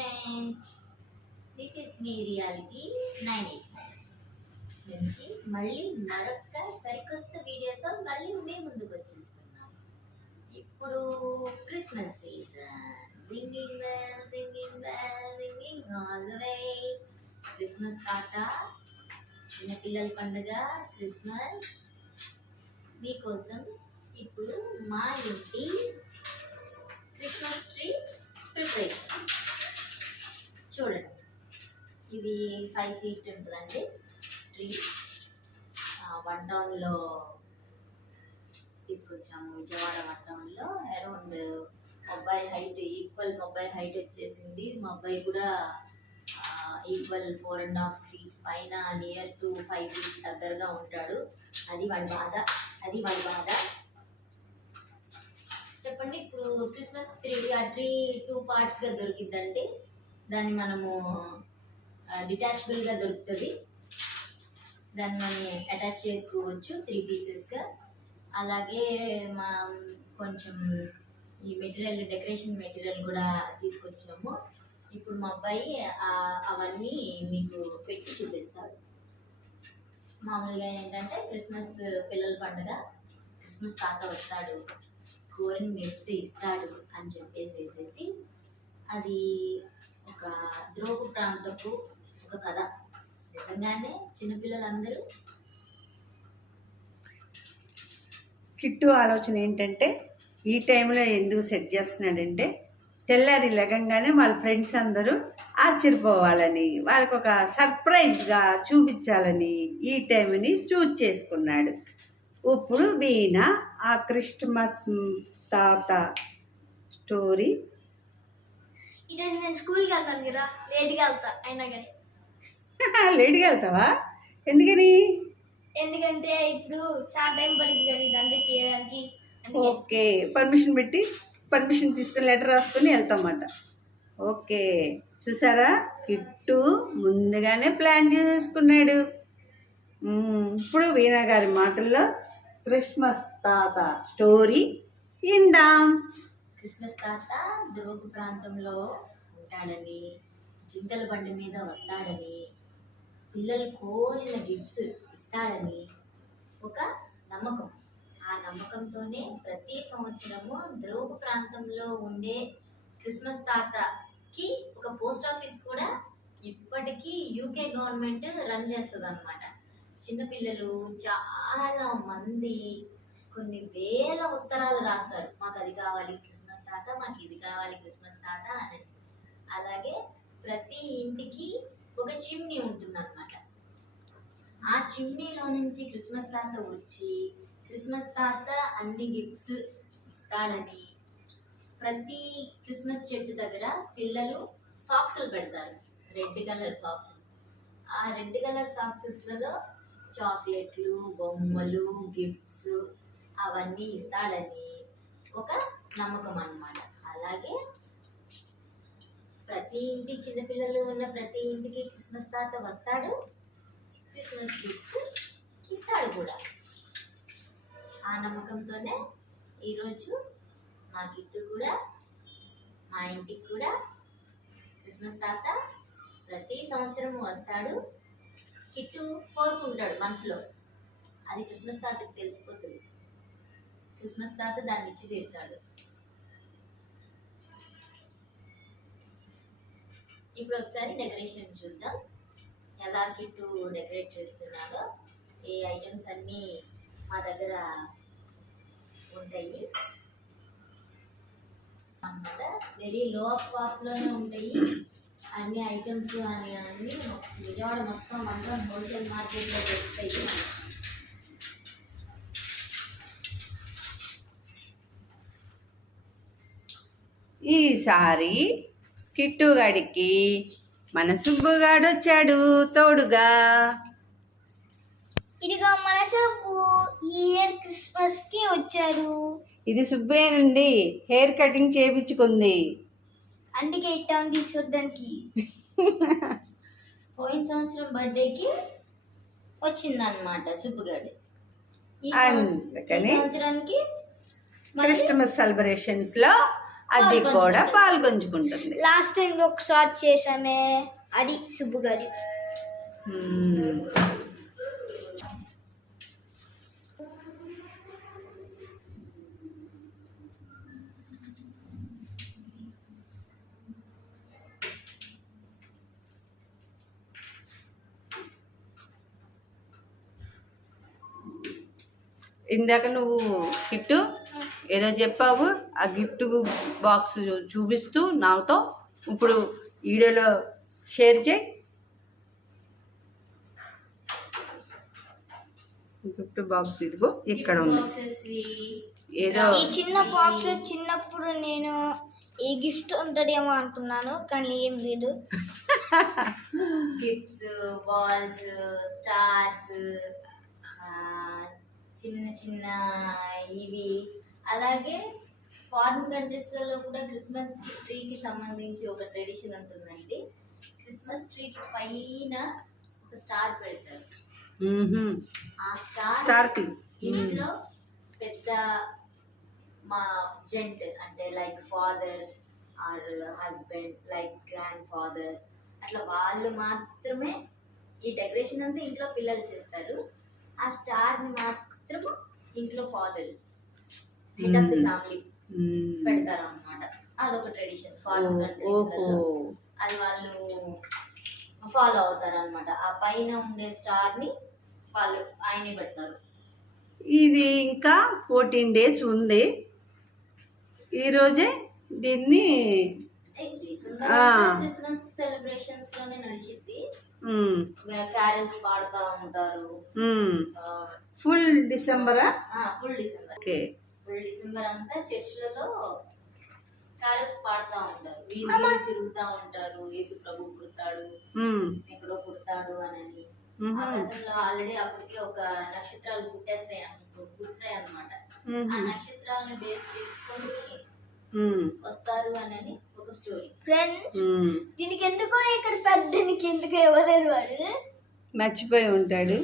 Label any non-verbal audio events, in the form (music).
Friends this is me reality nine eight నుంచి మళ్ళీ మరొక సరికొత్త వీడియోతో మళ్ళీ మేము ముందుకు వచ్చేస్తున్నాం. ఇప్పుడు Christmas season ringing bell ringing bell ringing all the way Christmas తాత చిన్నపిల్లల పండుగ క్రిస్మస్ మీకోసం ఇప్పుడు మా ఇంటి క్రిస్మస్ ట్రీ ప్రిపరేషన్ చూడండి ఇది ఫైవ్ ఫీట్ ఉంటుందండి. ట్రీ వన్ టౌన్లో తీసుకొచ్చాము. విజయవాడ వన్ టౌన్లో around mobile height equal mobile height వచ్చేసింది. మొబైల్ కూడా equal four and half feet పైన నియర్ టు ఫైవ్ ఫీట్ దగ్గరగా ఉంటాడు. అది వాడి బాధ. అది వాడి బాధ. చెప్పండి ఇప్పుడు క్రిస్మస్ త్రీ ఆ ట్రీ టూ పార్ట్స్గా దొరికిద్దండి. దాన్ని మనము డిటాచబుల్గా దొరుకుతుంది. దాన్ని మనం అటాచ్ చేసుకోవచ్చు త్రీ పీసెస్గా అలాగే మా కొంచెం ఈ మెటీరియల్ డెకరేషన్ మెటీరియల్ కూడా తీసుకొచ్చాము. ఇప్పుడు మా అబ్బాయి అవన్నీ మీకు పెట్టి చూపిస్తాడు. మామూలుగా ఏంటంటే క్రిస్మస్ పిల్లల పండుగ క్రిస్మస్ తాత వస్తాడు కోరిన గిఫ్ట్స్ ఇస్తాడు అని చెప్పేసేసి అది ఒక ద్రోపు ప్రాంతపు ఒక కథ. నిజంగానే చిన్నపిల్లలందరూ కిట్టు ఆలోచన ఏంటంటే ఈ టైంలో ఎందుకు సెట్ చేస్తున్నాడంటే తెల్లారి లెగంగానే వాళ్ళ ఫ్రెండ్స్ అందరూ ఆశ్చర్యపోవాలని వాళ్ళకి ఒక సర్ప్రైజ్గా చూపించాలని ఈ టైంని చూజ్ చేసుకున్నాడు. ఇప్పుడు వీణ ఆ క్రిస్మస్ తాత స్టోరీ ఈరోజు నేను స్కూల్కి వెళ్తాను కదా లేట్గా వెళ్తా అయినా కానీ. లేట్గా వెళ్తావా? ఎందుకని? ఎందుకంటే ఇప్పుడు చాలా టైం పడింది కదా ఇదంతా చేయడానికి. ఓకే పర్మిషన్ పెట్టి పర్మిషన్ తీసుకుని లెటర్ రాసుకొని వెళ్తామన్నమాట. ఓకే చూసారా? కిట్టు ముందుగానే ప్లాన్ చేసుకున్నాడు. మ్మ్, ఇప్పుడు వీణా గారి మాటల్లో క్రిస్మస్ తాత స్టోరీ ఇందాం క్రిస్మస్ తాత ధ్రువపు ప్రాంతంలో ఉంటాడని జింకల బండి మీద వస్తాడని పిల్లలు కోరిన గిఫ్ట్స్ ఇస్తాడని ఒక నమ్మకం. ఆ నమ్మకంతోనే ప్రతి సంవత్సరము ధ్రువపు ప్రాంతంలో ఉండే క్రిస్మస్ తాతకి ఒక పోస్ట్ ఆఫీస్ కూడా ఇప్పటికీ యూకే గవర్నమెంట్ రన్ చేస్తుంది అనమాట చిన్నపిల్లలు చాలా మంది కొన్ని వేల ఉత్తరాలు రాస్తారు. మాకు అది కావాలి క్రిస్మస్ తాత మాకు ఇది కావాలి క్రిస్మస్ తాత అని. అలాగే ప్రతి ఇంటికి ఒక చిమ్నీ ఉంటుందన్నమాట. ఆ చిమ్నీలో నుంచి క్రిస్మస్ తాత వచ్చి క్రిస్మస్ తాత అన్ని గిఫ్ట్స్ ఇస్తాడని ప్రతి క్రిస్మస్ చెట్టు దగ్గర పిల్లలు సాక్సులు పెడతారు. Red colour socks. ఆ రెడ్ కలర్ సాక్సెస్లలో చాక్లెట్లు బొమ్మలు గిఫ్ట్స్ అవన్నీ ఇస్తాడని ఒక నమ్మకం అన్నమాట. అలాగే ప్రతి ఇంటి చిన్నపిల్లలు ఉన్న ప్రతి ఇంటికి క్రిస్మస్ తాత వస్తాడు. క్రిస్మస్ గిఫ్ట్స్ ఇస్తాడు కూడా. ఆ నమ్మకంతోనే ఈరోజు మా గిఫ్ట్ కూడా మా ఇంటికి కూడా క్రిస్మస్ తాత ప్రతి సంవత్సరం వస్తాడు. కిట్టు కోరుకుంటాడు మనసులో. అది క్రిస్మస్ తాతకి తెలిసిపోతుంది. క్రిస్మస్ తాత దాన్ని ఇచ్చి తీరుతాడు. ఇప్పుడు ఒకసారి డెకరేషన్ చూద్దాం. ఎలా కిట్టు డెకరేట్ చేస్తున్నారో ఈ ఐటమ్స్ అన్నీ మా దగ్గర ఉంటాయి. అనమాట వెరీ లో కాస్ట్లోనే ఉంటాయి. అన్ని ఐటమ్స్ అని అన్ని విజయవాడ మొత్తం అందరం హోల్సేల్ మార్కెట్లో దొరుకుతాయి. ఈసారి కిట్టుగాడికి మన సుబ్బుగాడు వచ్చాడు తోడుగా. ఇదిగో మన షాపు ఈ ఇయర్ క్రిస్మస్కి వచ్చారు. ఇది సుబ్బేనండి హెయిర్ కటింగ్ చేయించుకుంది అందుకే ఇట్టాం తీసుకొద్దానికి (laughs) పోయిన సంవత్సరం బర్త్డేకి వచ్చిందన్నమాట సుబ్బుగాడు. ఈ సంవత్సరానికి మళ్ళీ క్రిస్టమస్ సెలబ్రేషన్స్లో అది కూడా పాల్గొంచుకుంటుంది. లాస్ట్ టైం ఒకసారి చేసామే అది సుబ్బు గారి. మ్మ్. ఇందాక నువ్వు గిఫ్ట్ ఏదో చెప్పావు ఆ గిఫ్ట్ బాక్స్ చూపిస్తూ నాతో ఇప్పుడు వీడియోలో షేర్ చేయి. గిఫ్ట్ బాక్స్ ఇదిగో ఇక్కడ ఉంది. ఏదో ఈ చిన్న బాక్స్లో చిన్నప్పుడు నేను ఏ గిఫ్ట్ ఉంటదేమో అనుకున్నాను కానీ ఏం లేదు. (laughs) గిఫ్ట్స్ బాల్స్ స్టార్స్ చిన్న చిన్న ఇవి. అలాగే ఫారిన్ కంట్రీస్లలో కూడా క్రిస్మస్ ట్రీకి సంబంధించి ఒక ట్రెడిషన్ ఉంటుందండి. క్రిస్మస్ ట్రీకి పైన ఒక స్టార్ పెడతారు. ఆ స్టార్ ఇంట్లో పెద్ద మా జెంట్ అంటే like father or husband like grandfather అట్లా వాళ్ళు మాత్రమే ఈ డెకరేషన్ అంతా ఇంట్లో పిల్లలు చేస్తారు. ఆ స్టార్ని మాత్రం ఇంట్లో ఫాదర్ ఫ్యామిలీ. పెడతారు అన్నమాట అదొక ట్రెడిషన్ ఓహో. కంట్రీస్ అది వాళ్ళు ఫాలో అవుతారు అనమాట ఆ పైన ఉండే స్టార్ని వాళ్ళు ఆయనే పెడతారు. ఇది ఇంకా ఫోర్టీన్ డేస్ ఉంది. ఈరోజే దీన్ని. క్రిస్మస్ సెలబ్రేషన్స్లోనే నడిచిద్ది. క్యారల్స్ పాడుతూ ఉంటారు. Full డిసెంబరా full December okay full December అంతా చర్చ్లలో క్యారల్స్ పాడుతూ ఉంటారు వీధి తిరుగుతూ ఉంటారు యేసు ప్రభు పుడతాడు. ఎక్కడో పుడతాడు అని. ఆకాశంలో ఆల్రెడీ అప్పటికే ఒక నక్షత్రాలు పుట్టేస్తాయి అనుకో పుడతాయి అన్నమాట ఆ. నక్షత్రాలను బేస్ చేసుకొని. వస్తారు అని ఒక స్టోరీ ఫ్రెండ్స్. దీనికి ఎందుకో ఇక్కడ పెద్దానికి ఎందుకు ఇవ్వలేదు వాడు మర్చిపోయి ఉంటాడు